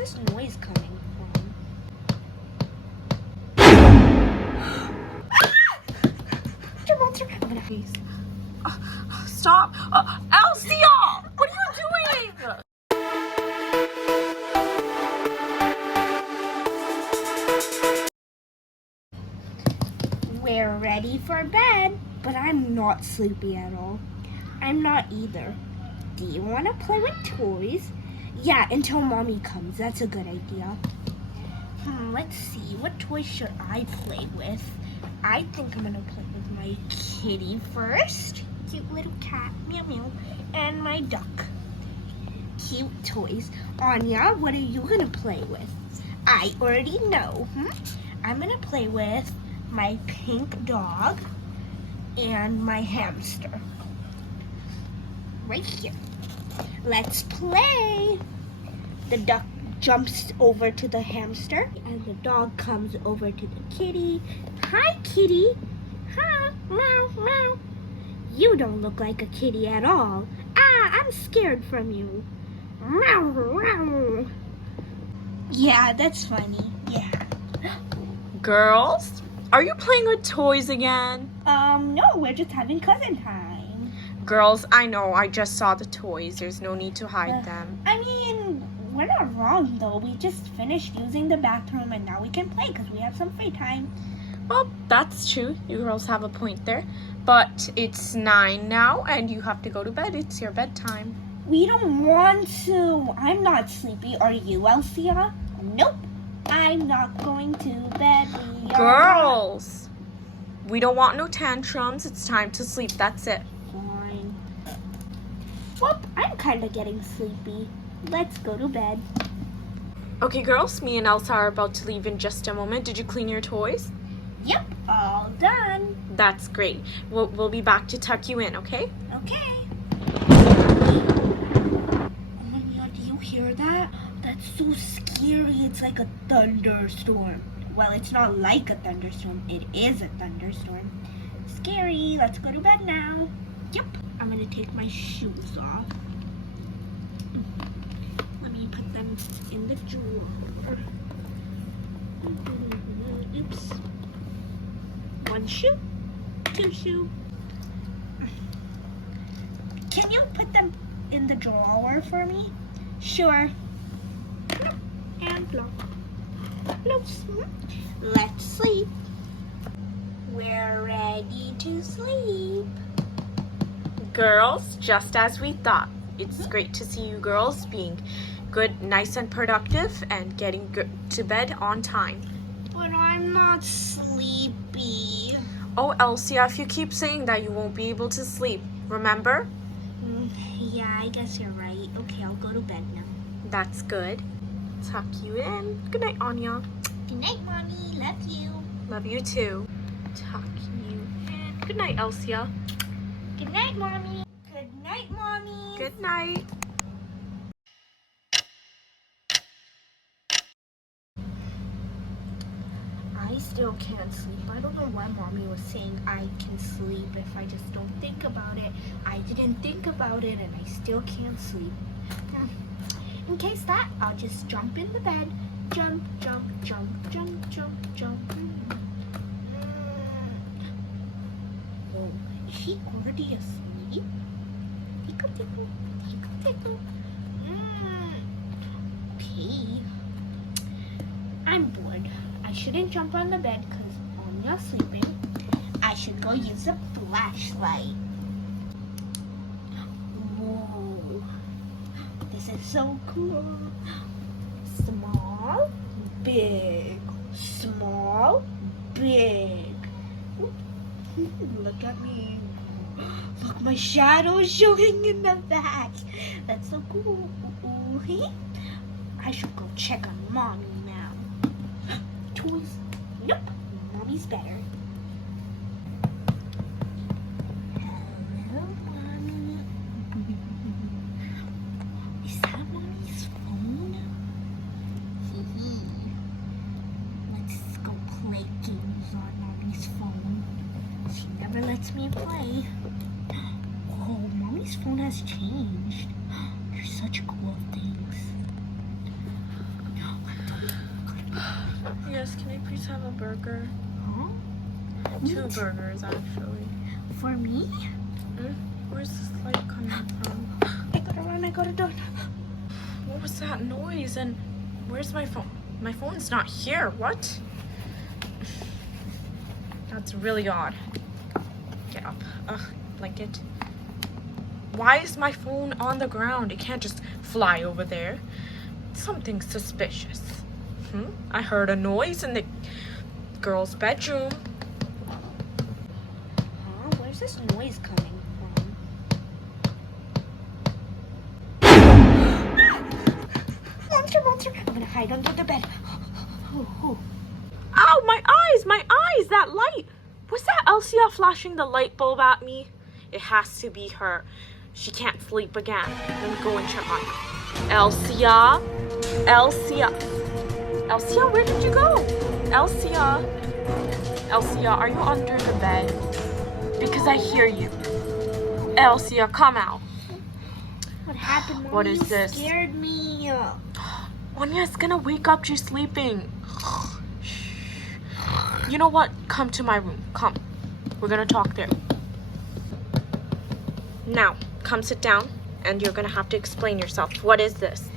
this noise coming from? Monster. I'm gonna freeze. Stop! Elsya! What are you doing? We're ready for bed, but I'm not sleepy at all. I'm not either. Do you want to play with toys? Yeah, until mommy comes. That's a good idea. Let's see. What toys should I play with? I think I'm gonna play with my kitty first. Cute little cat, meow meow, and my duck. Cute toys. Annya, what are you gonna play with? I already know. I'm gonna play with my pink dog and my hamster. Right here. Let's play. The duck jumps over to the hamster and the dog comes over to the kitty. Hi, kitty. Hi, meow, meow. You don't look like a kitty at all. I'm scared from you. Meow, meow. Yeah, that's funny. Yeah. Girls, are you playing with toys again? No, we're just having cousin time. Girls, I know, I just saw the toys. There's no need to hide them. I mean, we're not wrong though. We just finished using the bathroom and now we can play because we have some free time. Well, that's true. You girls have a point there. But it's 9 now and you have to go to bed. It's your bedtime. We don't want to. I'm not sleepy. Are you, Elsya? Nope. I'm not going to bed. Girls, we don't want no tantrums. It's time to sleep. That's it. Fine. Well, I'm kind of getting sleepy. Let's go to bed. Okay, girls, me and Elsa are about to leave in just a moment. Did you clean your toys? Yep, all done. That's great. We'll be back to tuck you in, okay? Okay. Oh my god, do you hear that? That's so scary. It's like a thunderstorm. Well, it's not like a thunderstorm. It is a thunderstorm. Scary. Let's go to bed now. Yep. I'm gonna take my shoes off. Let me put them in the drawer. Oops. 1 shoe, 2 shoe. Can you put them in the drawer for me? Sure. And lock. Close. Let's sleep. We're ready to sleep. Girls, just as we thought. It's great to see you girls being good, nice and productive and getting to bed on time. But I'm not sleepy. Oh, Elsya, if you keep saying that, you won't be able to sleep. Remember? Yeah, I guess you're right. Okay, I'll go to bed now. That's good. Tuck you in. Good night, Annya. Good night, Mommy. Love you. Love you too. Tuck you in. Good night, Elsya. Good night, Mommy. Good night, Mommy. Good night. I still can't sleep. I don't know why Mommy was saying I can sleep if I just don't think about it. I didn't think about it and I still can't sleep. In case that, I'll just jump in the bed. Jump, jump, jump, jump, jump, jump. Oh, is she already asleep? Tickle, tickle, tickle, tickle. Okay. I'm bored. I shouldn't jump on the bed because Anya's sleeping. I should go use a flashlight. Whoa. This is so cool. Small, big. Small, big. Look at me. Look, my shadow is showing in the back. That's so cool. I should go check on Mommy now. Toys? Nope. Mommy's better. Hello, Mommy. Is that Mommy's phone? Let's go play games on Mommy's phone. She never lets me play. Whoa, Mommy's phone has changed. There's such cool things. please have a burger? Huh? 2 burgers, actually. For me? Where's this light coming from? I gotta run, I gotta do. What was that noise? And where's my phone? My phone's not here. What? That's really odd. Get up. Ugh, blanket. Why is my phone on the ground? It can't just fly over there. Something suspicious. I heard a noise in the girl's bedroom. Huh? Where's this noise coming from? Monster! I'm gonna hide under the bed. Ow, my eyes! My eyes! That light! Was that Elsya flashing the light bulb at me? It has to be her. She can't sleep again. Let me go and check on her. Elsya? Elsya, where did you go? Elsya, are you under the bed? Because I hear you. Elsya, come out. What happened, Mom? What is this? You scared me. Anya's gonna wake up. She's sleeping. You know what? Come to my room. Come. We're gonna talk there. Now, come sit down, and you're gonna have to explain yourself. What is this?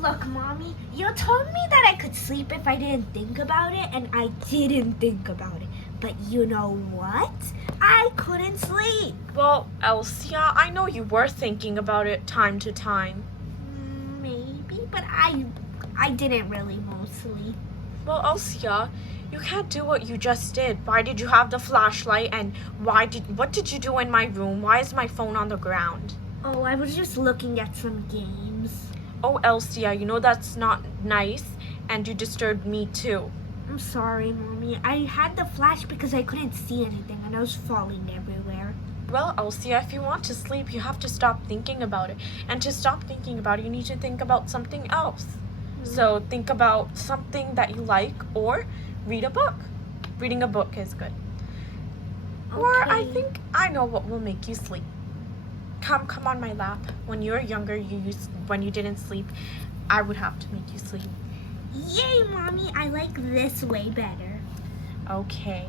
Look, Mommy, you told me that I could sleep if I didn't think about it, and I didn't think about it. But you know what? I couldn't sleep. Well, Elsya, I know you were thinking about it time to time. Maybe, but I didn't really mostly. Well, Elsya, you can't do what you just did. Why did you have the flashlight, and what did you do in my room? Why is my phone on the ground? Oh, I was just looking at some games. Oh, Elsya, you know that's not nice, and you disturbed me too. I'm sorry, Mommy. I had the flash because I couldn't see anything, and I was falling everywhere. Well, Elsya, if you want to sleep, you have to stop thinking about it. And to stop thinking about it, you need to think about something else. So think about something that you like, or read a book. Reading a book is good. Okay. Or I think I know what will make you sleep. Come on my lap. When you were younger, when you didn't sleep, I would have to make you sleep. Yay, Mommy! I like this way better. Okay.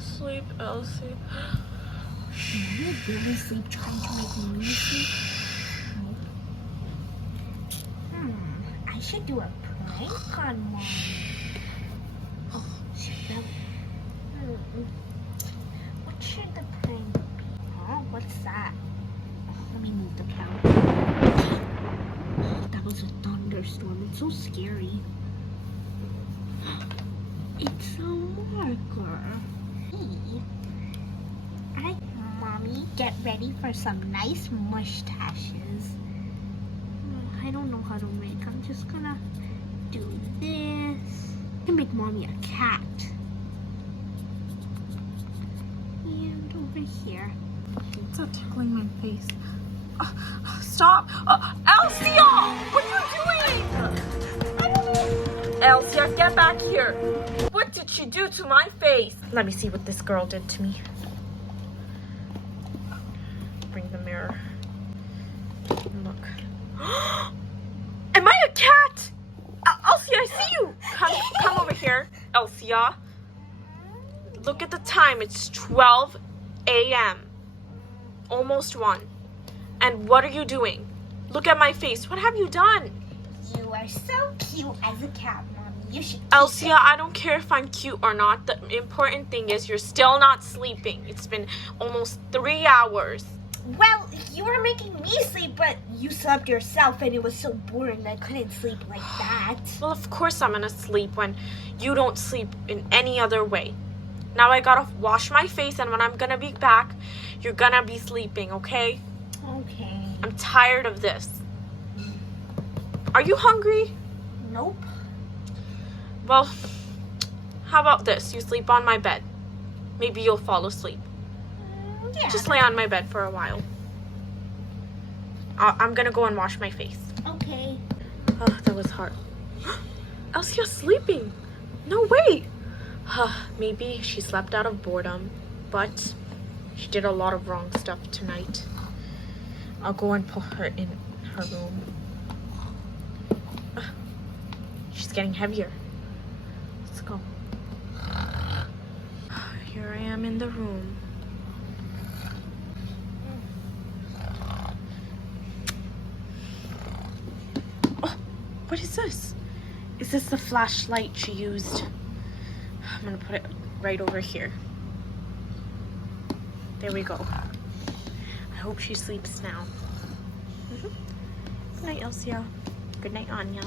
Sleep, Elsie. Mommy, really sleep trying to make me sleep? I should do a prank on Mommy. Oh, shit. What should the prank be? Huh? What's that? Oh, let me move the camera. That was a thunderstorm. It's so scary. It's a marker. Hey. Alright, Mommy, get ready for some nice mustaches. I don't know how to make. I'm just gonna do this. I can make Mommy a cat. And over here. Stop tickling my face. Stop! Elsya! What are you doing? I don't know. Elsya, get back here! What did she do to my face? Let me see what this girl did to me. Bring the mirror. Look. Am I a cat? Elsya, I see you! Come over here, Elsya. Look at the time. It's 12 a.m. Almost 1. And what are you doing? Look at my face. What have you done? You are so cute as a cat, Mommy. You should keep Elsya, it. I don't care if I'm cute or not. The important thing is you're still not sleeping. It's been almost 3 hours. Well, you were making me sleep, but you slept yourself, and it was so boring I couldn't sleep like that. Well, of course I'm gonna sleep when you don't sleep in any other way. Now I gotta wash my face, and when I'm gonna be back, you're gonna be sleeping, okay? Okay. I'm tired of this. Are you hungry? Nope. Well, how about this? You sleep on my bed. Maybe you'll fall asleep. Yeah. Just lay on my bed for a while. I'm gonna go and wash my face. Okay. Oh, that was hard. Elsya's sleeping. No way. Maybe she slept out of boredom, but she did a lot of wrong stuff tonight. I'll go and put her in her room. She's getting heavier. I am in the room. Oh, what is this? Is this the flashlight she used? I'm gonna put it right over here. There we go. I hope she sleeps now. Good night, Elsya. Good night, Annya.